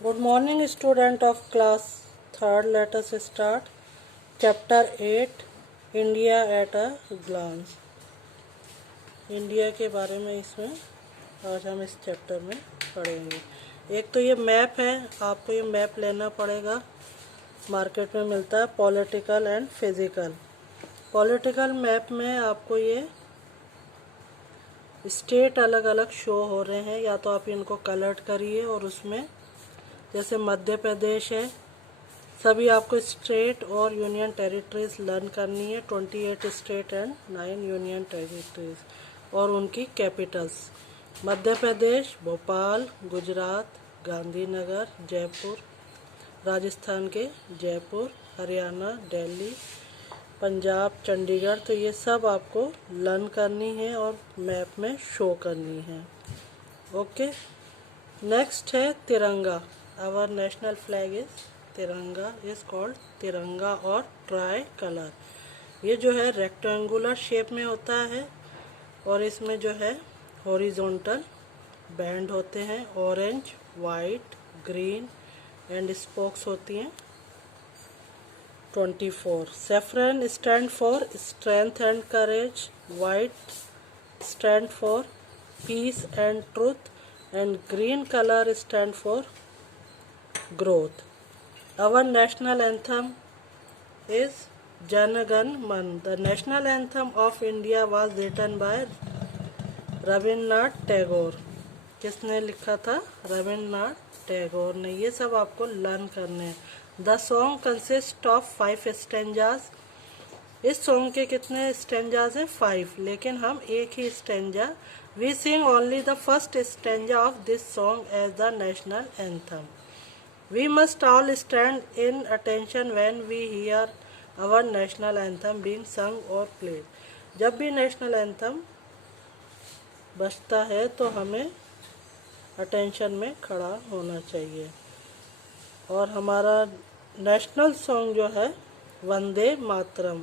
Good morning, student of class third. Let us start chapter 8 India at a glance. India के बारे में इसमें आज हम इस चैप्टर में पढ़ेंगे। एक तो ये मैप है, आपको ये मैप लेना पड़ेगा, मार्केट में मिलता है, political and physical. Political map में आपको ये स्टेट अलग अलग शो हो रहे हैं, या तो आप इनको कलर्ड करिए और उसमें जैसे मध्य प्रदेश है, सभी आपको स्टेट और यूनियन टेरिटरीज लर्न करनी है। 28 स्टेट एंड 9 यूनियन टेरिटरीज और उनकी कैपिटल्स। मध्य प्रदेश भोपाल, गुजरात गांधीनगर, जयपुर, राजस्थान के जयपुर, हरियाणा दिल्ली, पंजाब चंडीगढ़। तो ये सब आपको लर्न करनी है और मैप में शो करनी है। ओके, नेक्स्ट है तिरंगा। आवर नेशनल फ्लैग इज तिरंगा, इज कॉल्ड तिरंगा और ट्राई कलर। ये जो है रेक्टेंगुलर शेप में होता है और इसमें जो है हॉरिजॉन्टल बैंड होते हैं, orange, white, green and spokes होती हैं 24। Saffron stand for strength and courage, white stand for piece and truth and green color stand for growth. Our national anthem is Jana Gan Man. The national anthem of India was written by Rabindranath Tagore. किसने लिखा था? रविन्द्रनाथ टैगोर ने। ये सब आपको learn करने हैं। The song consist of 5 stanzas. इस सॉन्ग के कितने स्टेंजाज हैं? 5, लेकिन हम एक ही stanza, we sing only the first stanza of this song as the national anthem. We must all stand in attention when we hear our national anthem being sung or played. जब भी national anthem बजता है तो हमें attention में खड़ा होना चाहिए। और हमारा नेशनल सॉन्ग जो है वंदे मातरम,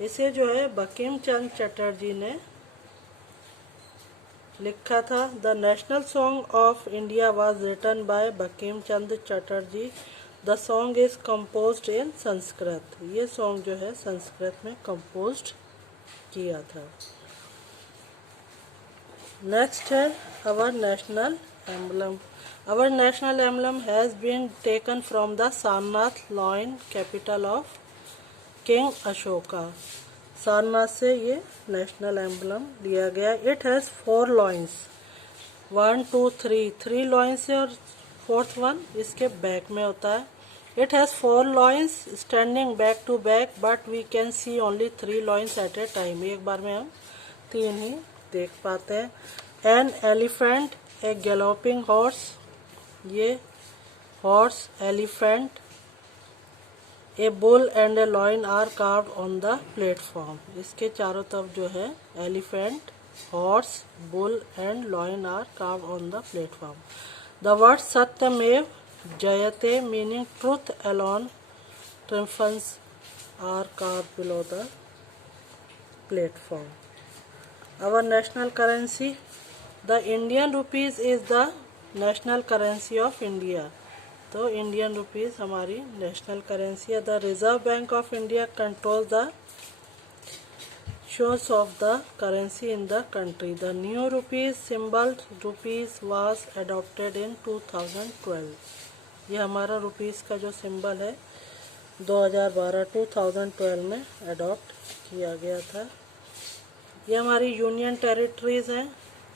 इसे जो है बंकिम चंद्र चटर्जी ने लिखा था। The national song of India was written by Bankim Chandra Chatterjee. The song is composed in Sanskrit. ये सॉन्ग जो है संस्कृत में कंपोज्ड किया था। नेक्स्ट है our national emblem. Our national emblem has been taken from the Sarnath lion, capital of king Ashoka. Sarnath से ये national emblem लिया गया। इट हैज़ 4 लॉइंस, 1 2 3, 3 लॉइंस है और 4th वन इसके बैक में होता है। It has 4 lions standing back to back, but we can see only 3 lions at a time. एक बार में हम 3 ही देख पाते हैं। An elephant, a galloping horse, ये horse elephant, a bull and a lion are carved on the platform. इसके चारों तरफ जो है elephant, horse, bull and lion are carved on the platform. The word Satyameva Jayate meaning truth alone triumphs are carved below the platform. Our national currency, the Indian rupees is the national currency of India. तो Indian rupees हमारी national currency है। The Reserve Bank of India control the shores of the currency in the country. The new rupees symbol rupees was adopted in 2012। ये हमारा rupees का जो symbol है 2012 में adopt किया गया था। ये हमारी यूनियन टेरिटरीज हैं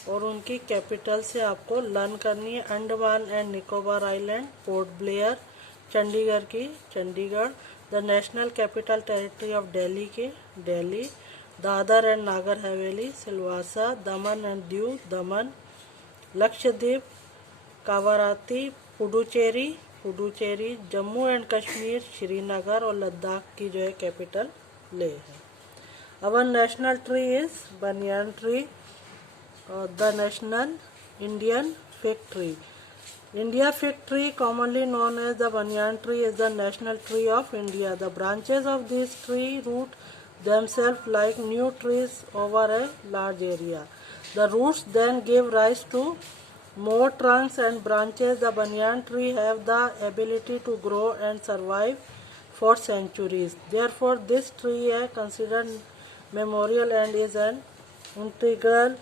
और उनकी कैपिटल से आपको लर्न करनी है। अंडमान एंड निकोबार आइलैंड, पोर्ट ब्लेयर, चंडीगढ़ की Chandigarh, the national capital territory of Delhi की Delhi, Dadar and Nagar Haveli, Silvassa, Daman and Diu Daman, Lakshadweep, कावाराती, Puducherry Puducherry, Jammu and Kashmir Srinagar और लद्दाख की जो है कैपिटल लेह है। Our national tree is banyan tree. The national Indian fig tree. India fig tree, commonly known as the banyan tree, is the national tree of India. The branches of this tree root themselves like new trees over a large area. The roots then give rise to more trunks and branches, the banyan tree have the ability to grow and survive for centuries. Therefore, this tree is considered memorial and is an integral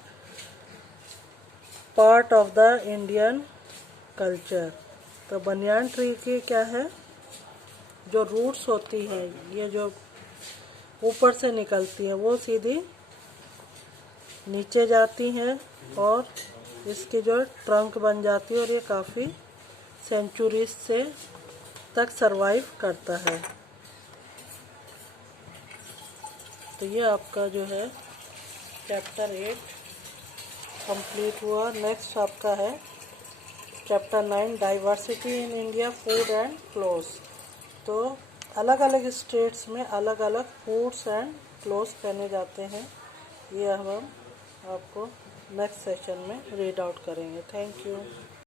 part of the Indian culture. तो banyan tree की क्या है, जो roots होती हैं, ये जो ऊपर से निकलती हैं, वो सीधी नीचे जाती हैं और इसकी जो ट्रंक बन जाती है और ये काफ़ी सेंचुरीज से तक सरवाइव करता है। तो ये आपका जो है चैप्टर 8 कंप्लीट हुआ। नेक्स्ट आपका है chapter 9 diversity in India food and clothes. तो अलग अलग स्टेट्स में अलग अलग फूड्स एंड क्लोथ्स पहने जाते हैं, ये हम आपको नेक्स्ट सेशन में रीड आउट करेंगे। Thank you.